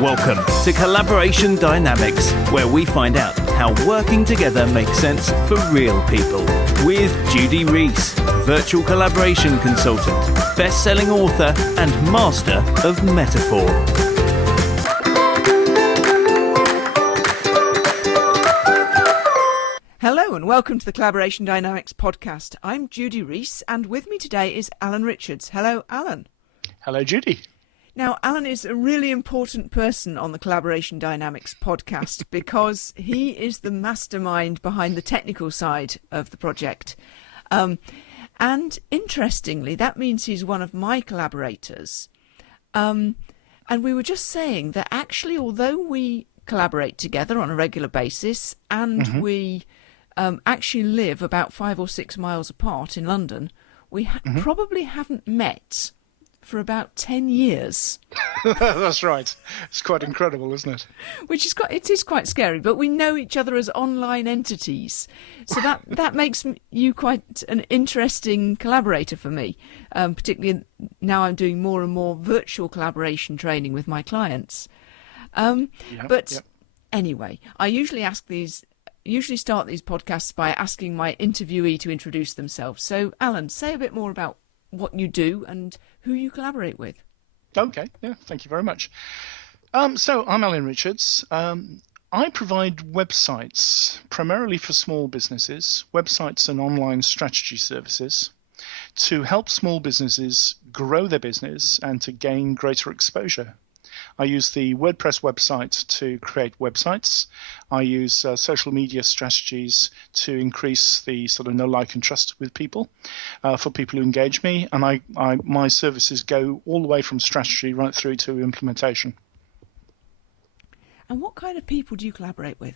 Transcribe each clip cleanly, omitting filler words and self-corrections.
Welcome to Collaboration Dynamics, where we find out how working together makes sense for real people. With Judy Rees, virtual collaboration consultant, best-selling author, and master of metaphor. Hello and welcome to the Collaboration Dynamics podcast. I'm Judy Rees and with me today is Alun Richards. Hello, Alun. Hello, Judy. Now, Alun is a really important person on the Collaboration Dynamics podcast because he is the mastermind behind the technical side of the project. And interestingly, that means he's one of my collaborators. And we were just saying that actually, although we collaborate together on a regular basis and we actually live about 5 or 6 miles apart in London, we probably haven't met for about 10 years. That's right. It's quite incredible, isn't it? It is quite scary, but we know each other as online entities. So that makes you quite an interesting collaborator for me, particularly now I'm doing more and more virtual collaboration training with my clients. Anyway, I usually start these podcasts by asking my interviewee to introduce themselves. So, Alun, say a bit more about what you do and who you collaborate with. Okay, yeah, thank you very much. So I'm Alun Richards. I provide websites primarily for small businesses, websites and online strategy services to help small businesses grow their business and to gain greater exposure. I use the WordPress website to create websites. I use social media strategies to increase the sort of know, like, and trust with people for people who engage me. And my services go all the way from strategy right through to implementation. And what kind of people do you collaborate with?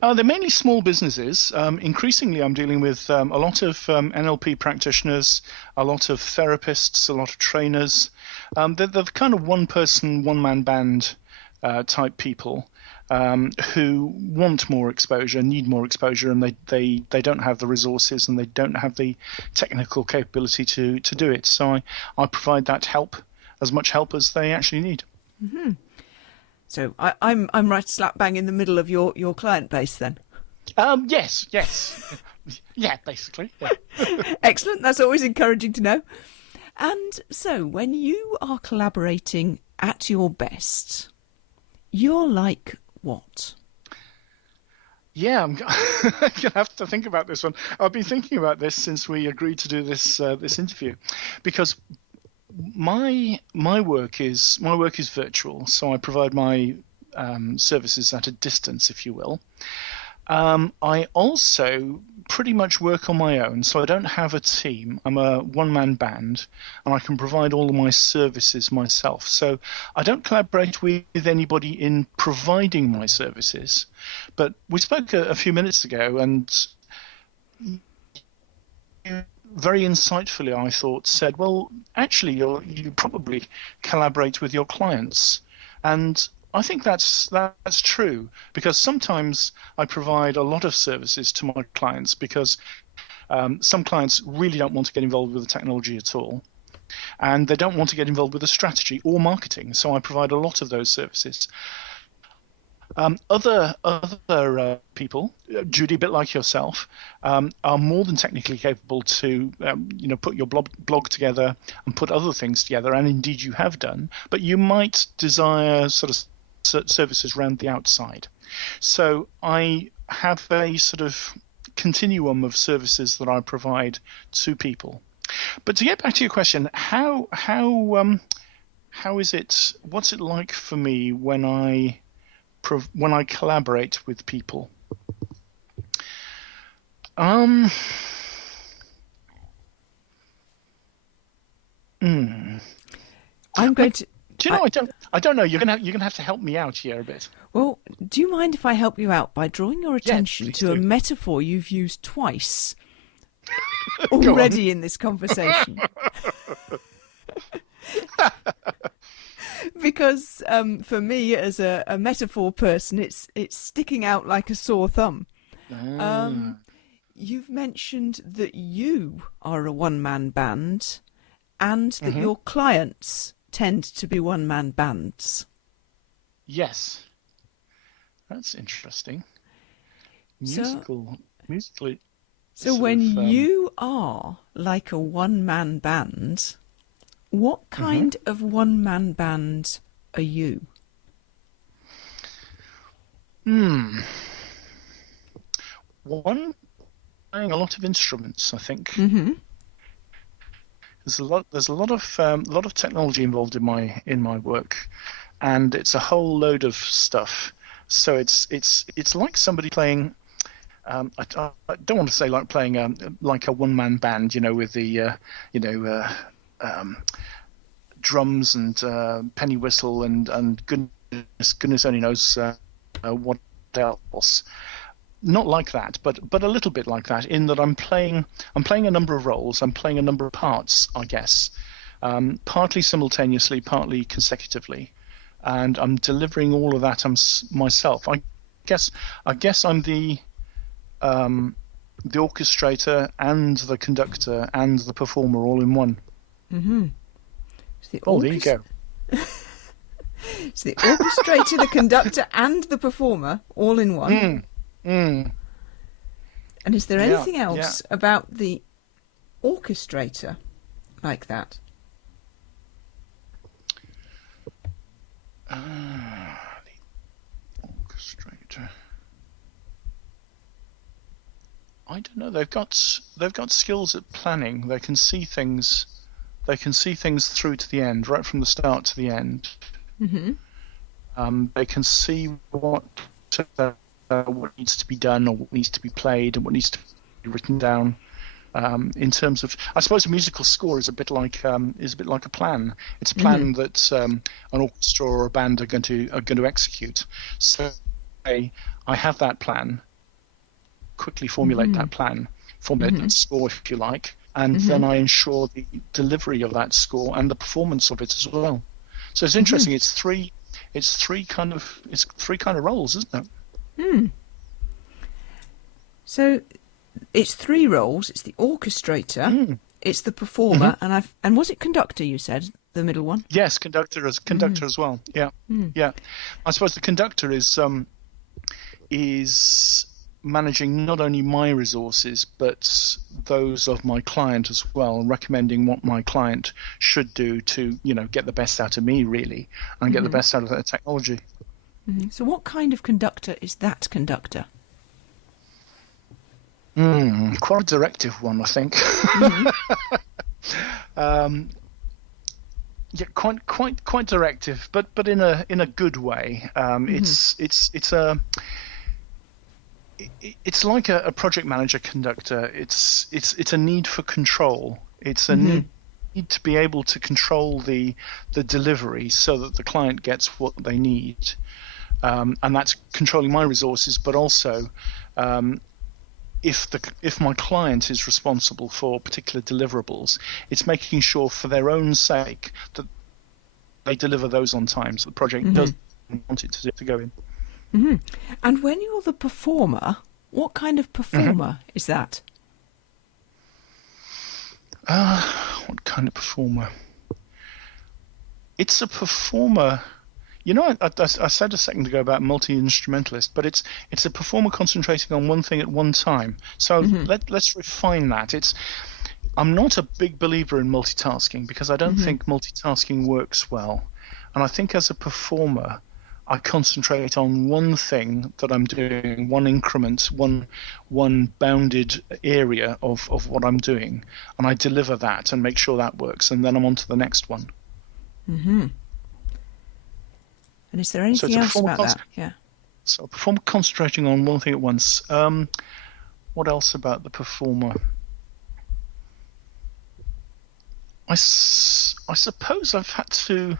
They're mainly small businesses. Increasingly, I'm dealing with a lot of NLP practitioners, a lot of therapists, a lot of trainers. They're the kind of one-person, one-man band type people who want more exposure, need more exposure, and they don't have the resources and they don't have the technical capability to do it. So I provide that help, as much help as they actually need. Mm-hmm. So I'm right slap bang in the middle of your client base then? Yes. Yeah, basically. Yeah. Excellent. That's always encouraging to know. And so when you are collaborating at your best, you're like what? Yeah, I'm going to have to think about this one. I've been thinking about this since we agreed to do this interview, because my work is virtual, so I provide my services at a distance, if you will. I also pretty much work on my own, so I don't have a team. I'm a one-man band, and I can provide all of my services myself. So I don't collaborate with anybody in providing my services. But we spoke a few minutes ago, and very insightfully, I thought, said, well, actually, you probably collaborate with your clients. And I think that's true, because sometimes I provide a lot of services to my clients because some clients really don't want to get involved with the technology at all. And they don't want to get involved with the strategy or marketing. So I provide a lot of those services. Other people, Judy, a bit like yourself, are more than technically capable to, put your blog together and put other things together, and indeed you have done. But you might desire sort of services around the outside. So I have a sort of continuum of services that I provide to people. But to get back to your question, how is it? What's it like for me when I collaborate with people? I'm going to. Do you know? I don't know. You're gonna have to help me out here a bit. Well, do you mind if I help you out by drawing your attention to a metaphor you've used twice already in this conversation? Because for me, as a metaphor person, it's sticking out like a sore thumb. You've mentioned that you are a one-man band and that your clients tend to be one-man bands. Yes, that's interesting. So, Musically, so sort when of. you are like a one-man band, what Mhm. kind of one-man band are you? Hmm. One, playing a lot of instruments. I think Mm-hmm. there's a lot. There's a lot of technology involved in my work, and it's a whole load of stuff. So it's like somebody playing. I don't want to say like playing like a one man band, with the you know um, drums and penny whistle and goodness only knows what else. Not like that, but a little bit like that. In that I'm playing a number of roles. I'm playing a number of parts, I guess, partly simultaneously, partly consecutively, and I'm delivering all of that myself. Guess I guess I'm um, the orchestrator and the conductor and the performer all in one. Mm-hmm. It's the Oh, there you go. It's the orchestrator, the conductor, and the performer all in one. Mm, mm, And is there yeah, anything yeah. else about the orchestrator like that? The orchestrator. I don't know. They've got skills at planning. They can see things. They can see things through to the end, right from the start to the end. Mm-hmm. They can see what needs to be done, or what needs to be played, and what needs to be written down. In terms of, I suppose, a musical score is a bit like a plan. It's a plan that an orchestra or a band are going to execute. So I have that plan, quickly formulate that plan, formulate that score, if you like, and then I ensure the delivery of that score and the performance of it as well. So it's interesting. It's three kind of roles, isn't it? So it's three roles. It's the orchestrator, it's the performer, and was it conductor? You said the middle one. Yes, conductor as well. Yeah, yeah. I suppose the conductor is managing not only my resources but those of my client as well, and recommending what my client should do to get the best out of me, really, and get the best out of their technology. So what kind of conductor is that conductor? Quite a directive one, I think. Yeah, quite directive, but in a good way. It's like a project manager conductor. It's a need for control. It's a need to be able to control the delivery so that the client gets what they need, and that's controlling my resources, but also if my client is responsible for particular deliverables, it's making sure for their own sake that they deliver those on time, so the project does want it to go in. And when you're the performer, what kind of performer is that? What kind of performer? It's a performer. I said a second ago about multi-instrumentalist, but it's a performer concentrating on one thing at one time. So let's refine that. I'm not a big believer in multitasking because I don't think multitasking works well. And I think as a performer, I concentrate on one thing that I'm doing, one increment, one bounded area of what I'm doing, and I deliver that and make sure that works, and then I'm on to the next one. And is there anything else about that? Yeah. So a performer concentrating on one thing at once. What else about the performer? I suppose I've had to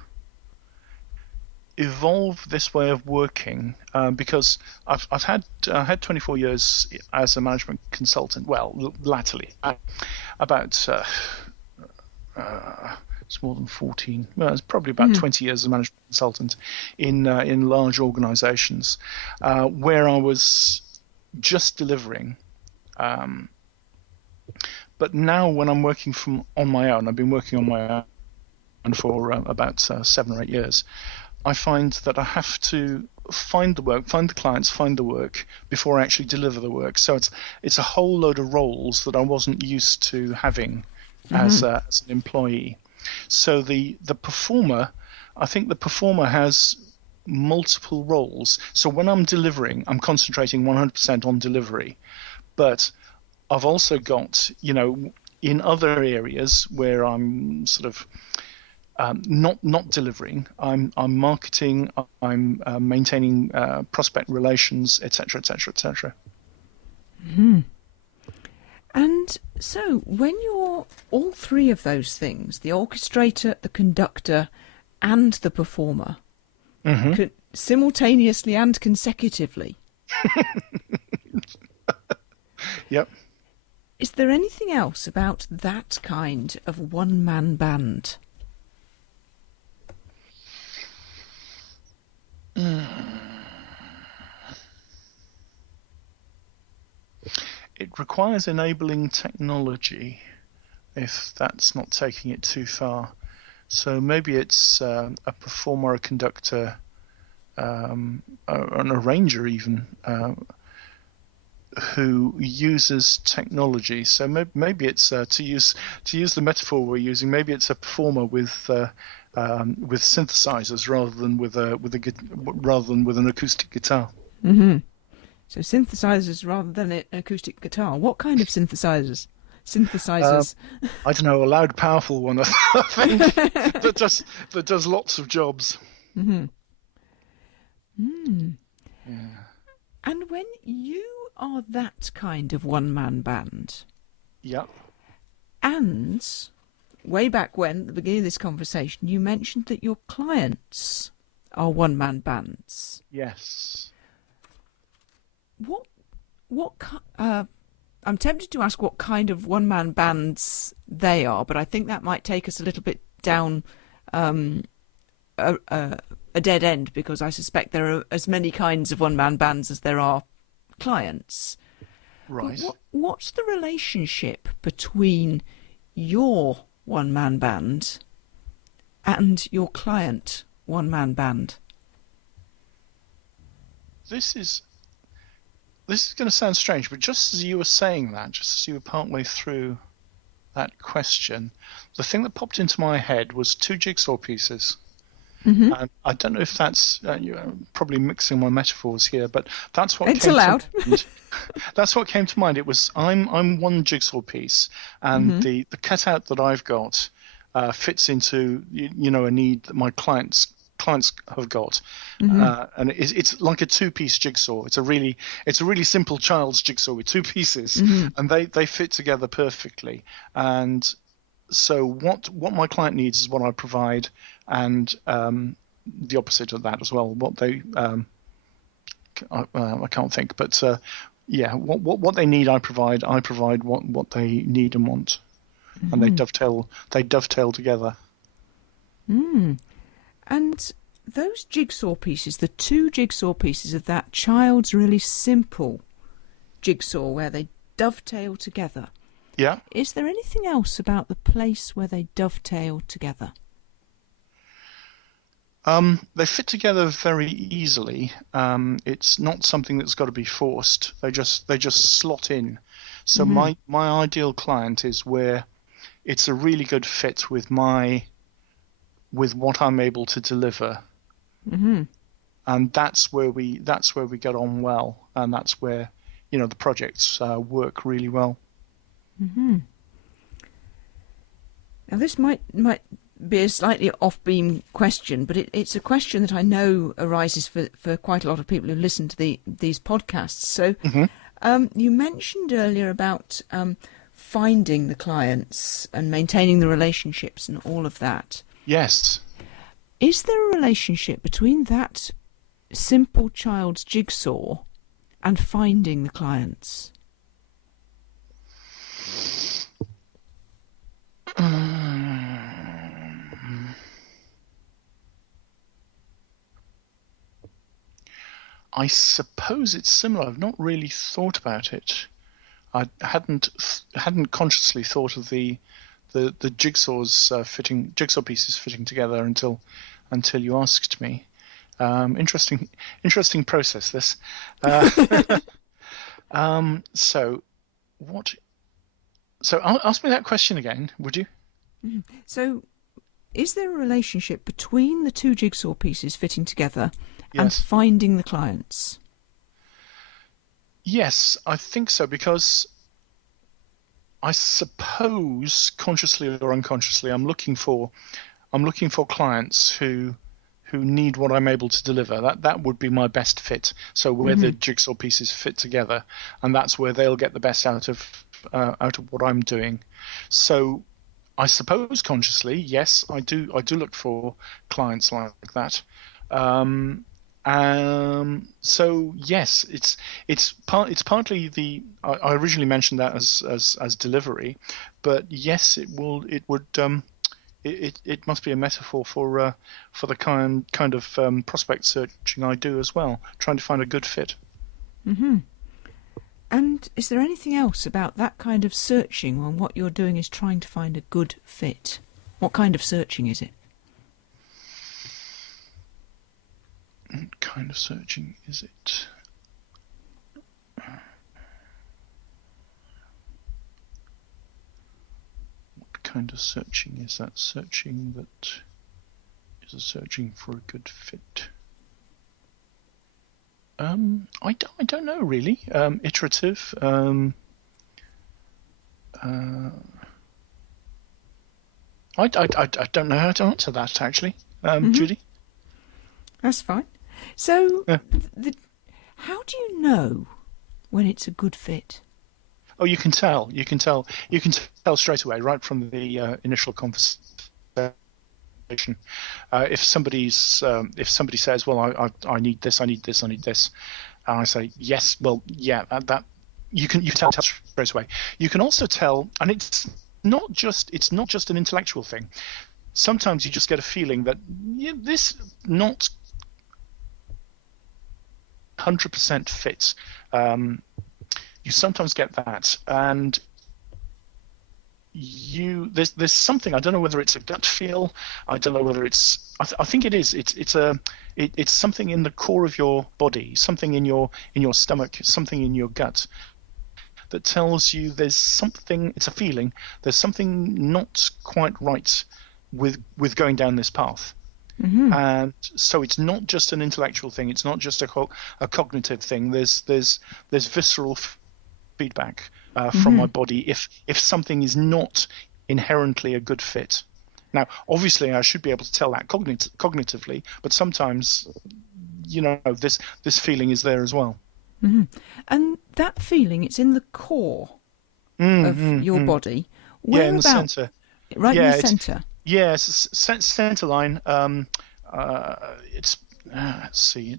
evolve this way of working because I've had 24 years as a management consultant. Well, latterly, about it's more than 14. Well, it's probably about 20 years as a management consultant in large organisations where I was just delivering. But now, when I'm working on my own, I've been working on my own for about 7 or 8 years. I find that I have to find the work, find the clients, find the work before I actually deliver the work. So it's a whole load of roles that I wasn't used to having as an employee. So the performer, I think the performer has multiple roles. So when I'm delivering, I'm concentrating 100% on delivery, but I've also got, in other areas where I'm sort of not delivering, I'm marketing, I'm maintaining prospect relations, etc., etc., etc. And so, when you're all three of those things, the orchestrator, the conductor, and the performer, simultaneously and consecutively. Yep. Is there anything else about that kind of one-man band? It requires enabling technology, if that's not taking it too far. So maybe it's a performer, a conductor, an arranger even, who uses technology. So maybe it's to use the metaphor we're using. Maybe it's a performer with synthesizers rather than with an acoustic guitar. Mm-hmm. So synthesizers rather than an acoustic guitar. What kind of synthesizers? I don't know, a loud, powerful one. I think that does lots of jobs. Mm-hmm. Yeah. And when you are that kind of one-man band, Yeah. and way back when, at the beginning of this conversation, you mentioned that your clients are one-man bands. Yes. I'm tempted to ask what kind of one-man bands they are, but I think that might take us a little bit down a dead end, because I suspect there are as many kinds of one-man bands as there are clients. Right. What's the relationship between your one-man band and your client one-man band? This is going to sound strange, but just as you were saying that, just as you were partway through that question, the thing that popped into my head was two jigsaw pieces. Mm-hmm. And I don't know if that's you're probably mixing my metaphors here, but that's what It's allowed. To mind. That's what came to mind. It was I'm one jigsaw piece, and the cutout that I've got fits into a need that my clients have got, and it's like a two-piece jigsaw. It's a really simple child's jigsaw with two pieces, and they fit together perfectly. And so what my client needs is what I provide, and the opposite of that as well. What they I can't think, but what they need I provide. I provide what they need and want, and they dovetail together. And those jigsaw pieces, the two jigsaw pieces of that child's really simple jigsaw where they dovetail together. Yeah. Is there anything else about the place where they dovetail together? They fit together very easily. It's not something that's got to be forced. They just slot in. So my ideal client is where it's a really good fit with what I'm able to deliver, and that's where we get on well, and that's where the projects work really well. Now this might be a slightly off-beam question, but it's a question that I know arises for quite a lot of people who listen to these podcasts. So you mentioned earlier about finding the clients and maintaining the relationships and all of that. Yes. Is there a relationship between that simple child's jigsaw and finding the clients? I suppose it's similar. I've not really thought about it. I hadn't consciously thought of the jigsaw pieces fitting together until you asked me. Interesting process. This. Uh, so what? So ask me that question again, would you? So, is there a relationship between the two jigsaw pieces fitting together and Yes. finding the clients? Yes, I think so, because I suppose consciously or unconsciously, I'm looking for clients who need what I'm able to deliver. That would be my best fit. So where the jigsaw pieces fit together, and that's where they'll get the best out of what I'm doing. So I suppose consciously, yes, I do look for clients like that. So yes, it's partly the I originally mentioned that as delivery, but yes, it must be a metaphor for the kind of prospect searching I do as well, trying to find a good fit. Mm-hmm. And is there anything else about that kind of searching when what you're doing is trying to find a good fit? What kind of searching is it? What kind of searching is it? What kind of searching is that? Searching that is searching for a good fit. I don't know really. Iterative. I don't know how to answer that actually. Judy? That's fine. So, Yeah. how do you know when it's a good fit? Oh, you can tell. You can tell straight away, right from the initial conversation. If somebody says, "Well, I need this, I need this, I need this," and I say, "Yes, well, yeah, that you can tell straight away." You can also tell, and it's not just an intellectual thing. Sometimes you just get a feeling that this not 100% fits. You sometimes get that, and there's something. I don't know whether it's a gut feel. I don't know whether it's. I think it is. It's something in the core of your body, something in your stomach, something in your gut that tells you there's something. It's a feeling. There's something not quite right with going down this path. And so it's not just an intellectual thing. It's not just a cognitive thing. There's visceral feedback from my body if something is not inherently a good fit. Now, obviously, I should be able to tell that cognitively, but sometimes, this feeling is there as well. And that feeling, it's in the core of your body. Where in the centre. Right in the centre. Yeah, it's centre line. Let's see.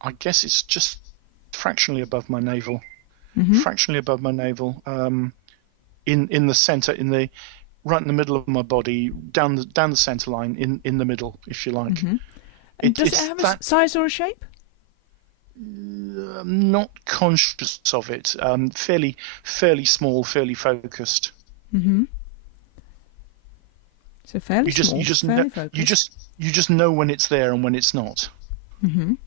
I guess it's just fractionally above my navel. Fractionally above my navel. In the centre, right in the middle of my body, down the centre line, in the middle, if you like. And does it have a size or a shape? I'm not conscious of it. Fairly small, fairly focused. So fairly small, fairly focused. You just know when it's there and when it's not. And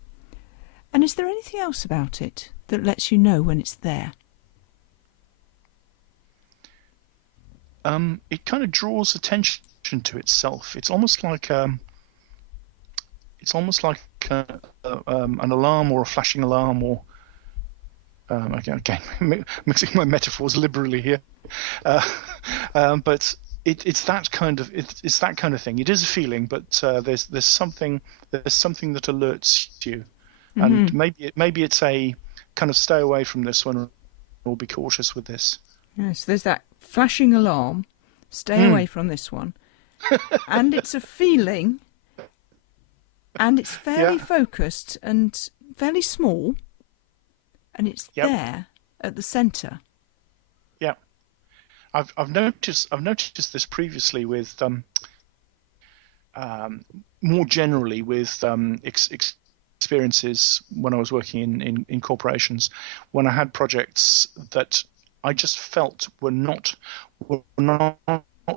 is there anything else about it that lets you know when it's there? It kind of draws attention to itself. It's almost like an alarm or a flashing alarm, or again mixing my metaphors liberally here, but it's that kind of thing. It is a feeling, but there's something that alerts you, and maybe it's a kind of stay away from this one or be cautious with this. Yes, there's that flashing alarm. Stay away from this one, and it's a feeling, and it's fairly focused and fairly small, and it's there at the centre. Yeah. I've noticed this previously with more generally with experiences when I was working in corporations, when I had projects that I just felt were not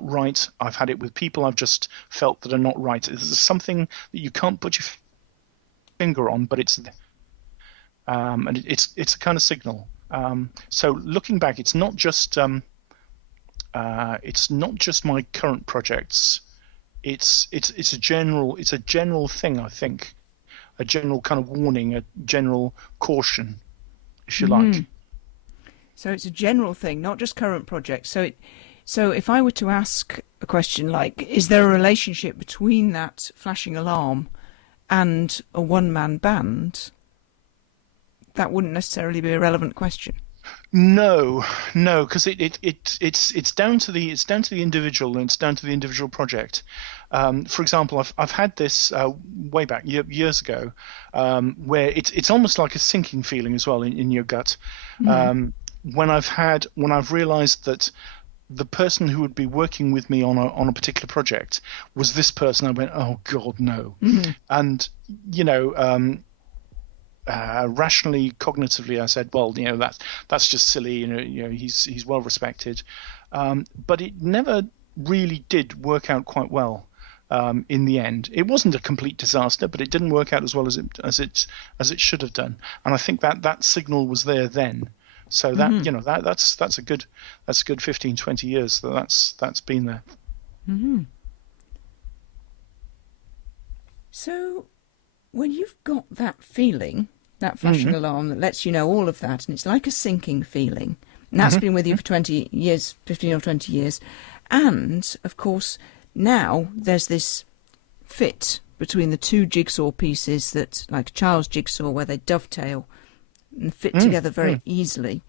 right. I've had it with people I've just felt that are not right. There's something that you can't put your finger on, but it's and it's a kind of signal. So looking back, it's not just my current projects. It's a general thing, I think, a general kind of warning, a general caution, if you like. So it's a general thing, not just current projects. So if I were to ask a question like, is there a relationship between that flashing alarm and a one-man band? That wouldn't necessarily be a relevant question. No, because it's down to the individual, and it's down to the individual project. For example, I've had this way back years ago, where it's almost like a sinking feeling as well in your gut. When I've realised that the person who would be working with me on a particular project was this person, I went, oh God, no. And rationally, cognitively, I said, well, that's just silly. He's well respected, but it never really did work out quite well. In the end, it wasn't a complete disaster, but it didn't work out as well as it should have done. And I think that signal was there then. So that that's a good 15, 20 years that's been there. So when you've got that feeling, that flashing alarm that lets you know all of that, and it's like a sinking feeling, and that's been with you for 20 years, 15 or 20 years, and of course now there's this fit between the two jigsaw pieces that, like a child's jigsaw, where they dovetail and fit together very easily.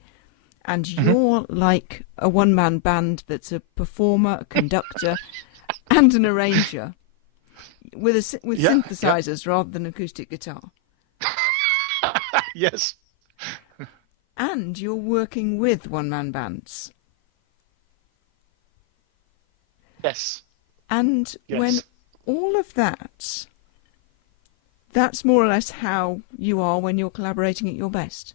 And you're like a one-man band that's a performer, a conductor, and an arranger with synthesizers rather than acoustic guitar. Yes. And you're working with one-man bands. Yes. And when all of that's more or less how you are when you're collaborating at your best.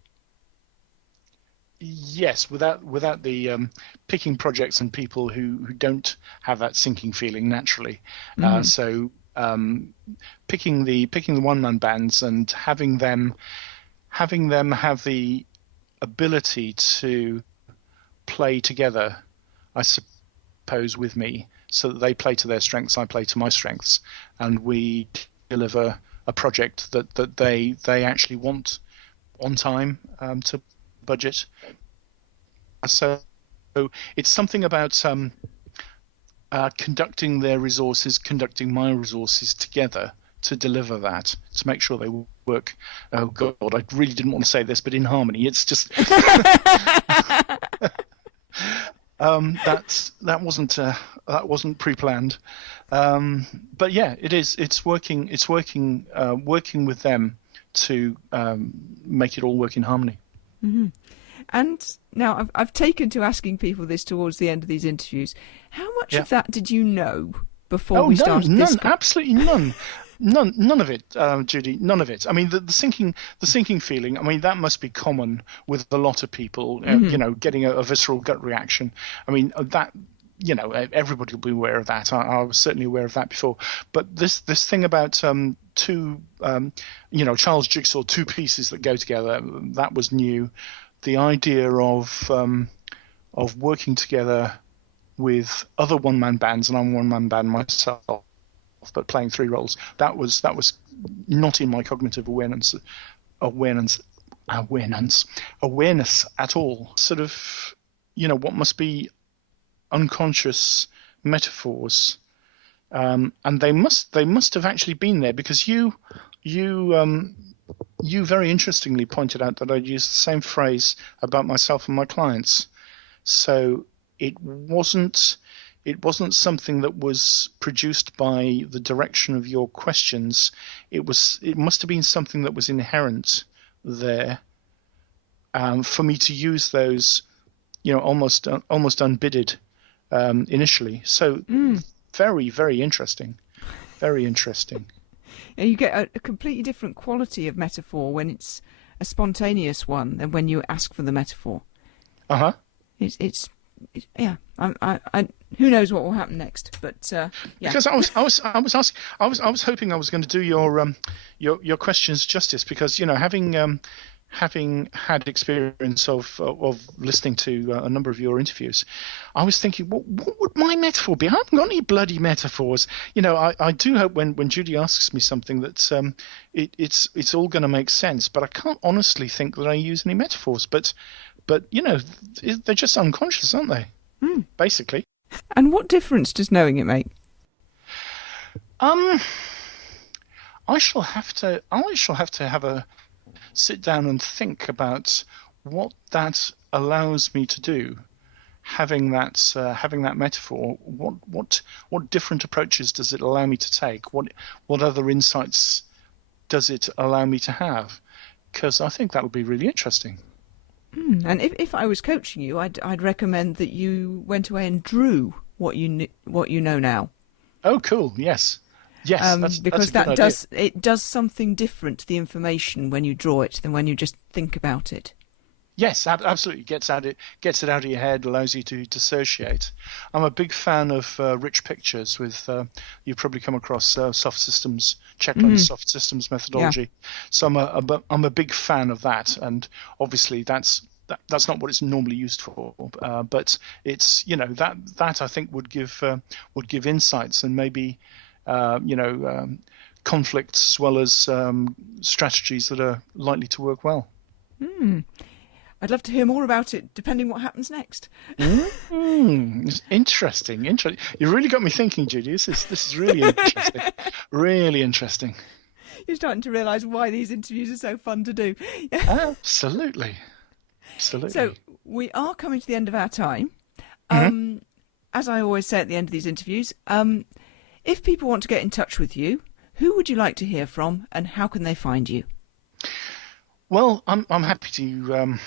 Yes, without the picking projects and people who don't have that sinking feeling naturally. So picking the one-man bands and having them have the ability to play together, I suppose, with me, so that they play to their strengths, I play to my strengths, and we deliver a project that they actually want on time, to budget. So it's something about conducting their resources, conducting my resources together to deliver that, to make sure they work. Oh God, I really didn't want to say this, but in harmony. It's just that wasn't pre-planned. But yeah, it is. It's working with them to make it all work in harmony. And now I've taken to asking people this towards the end of these interviews. How much of that did you know before we started this? Absolutely none. None of it, Judy. None of it. I mean, the sinking feeling. I mean, that must be common with a lot of people. Getting a visceral gut reaction. I mean, that. Everybody will be aware of that. I was certainly aware of that before. But this thing about two, child's jigsaw, two pieces that go together, that was new. The idea of working together with other one-man bands, and I'm a one-man band myself, but playing three roles, that was not in my cognitive awareness at all. Sort of, what must be unconscious metaphors, and they must have actually been there, because you very interestingly pointed out that I'd used the same phrase about myself and my clients. So it wasn't something that was produced by the direction of your questions. It must have been something that was inherent there, for me to use those, almost unbidded, initially. So very, very interesting. Very interesting. And you get a completely different quality of metaphor when it's a spontaneous one than when you ask for the metaphor. Uh-huh. It's yeah, who knows what will happen next? But yeah. Because I was hoping I was going to do your questions justice, because having had experience of listening to a number of your interviews, I was thinking, what would my metaphor be? I haven't got any bloody metaphors. I do hope when Judy asks me something that it's all going to make sense. But I can't honestly think that I use any metaphors. But they're just unconscious, aren't they? Basically. And what difference does knowing it make? I shall have to have a sit down and think about what that allows me to do. Having that metaphor, what different approaches does it allow me to take? What other insights does it allow me to have? Because I think that'll be really interesting. And if I was coaching you, I'd recommend that you went away and drew what you know now. Oh, cool! Yes. Yes, because that's it does something different to the information when you draw it than when you just think about it. Yes, absolutely. Gets it out of your head, allows you to dissociate. I'm a big fan of rich pictures. With you've probably come across soft systems, Checkland's soft systems methodology. Yeah. So I'm a big fan of that, and obviously that's not what it's normally used for. But it's that I think would give insights and maybe. Conflicts as well as strategies that are likely to work well. I'd love to hear more about it, depending what happens next. It's interesting. You really got me thinking, Judy. This is really interesting. Really interesting. You're starting to realise why these interviews are so fun to do. Absolutely. So we are coming to the end of our time. As I always say at the end of these interviews, if people want to get in touch with you, who would you like to hear from, and how can they find you? Well, I'm happy to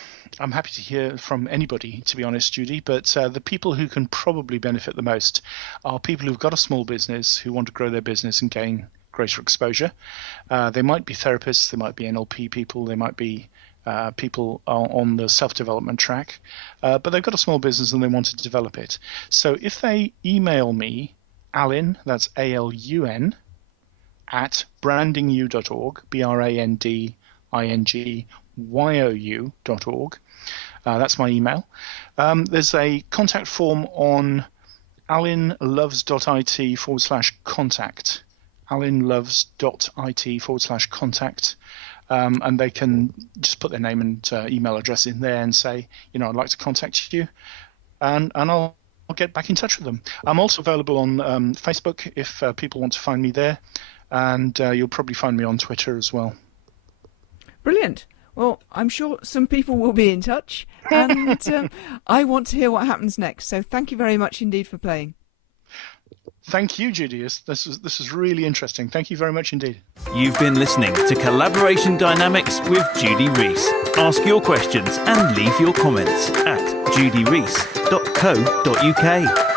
hear from anybody, to be honest, Judy. But the people who can probably benefit the most are people who've got a small business who want to grow their business and gain greater exposure. They might be therapists, they might be NLP people, they might be people on the self-development track, but they've got a small business and they want to develop it. So if they email me, Alun, that's ALUN, at brandingyou.org, brandingyou.org. That's my email. There's a contact form on alunloves.it/contact. alunloves.it/contact. And they can just put their name and email address in there and say, I'd like to contact you, and I'll get back in touch with them. I'm also available on Facebook if people want to find me there, and you'll probably find me on Twitter as well. Brilliant. Well, I'm sure some people will be in touch, and I want to hear what happens next. So thank you very much indeed for playing. Thank you, Judy. This is really interesting. Thank you very much indeed. You've been listening to Collaboration Dynamics with Judy Rees. Ask your questions and leave your comments at judyrees.co.uk.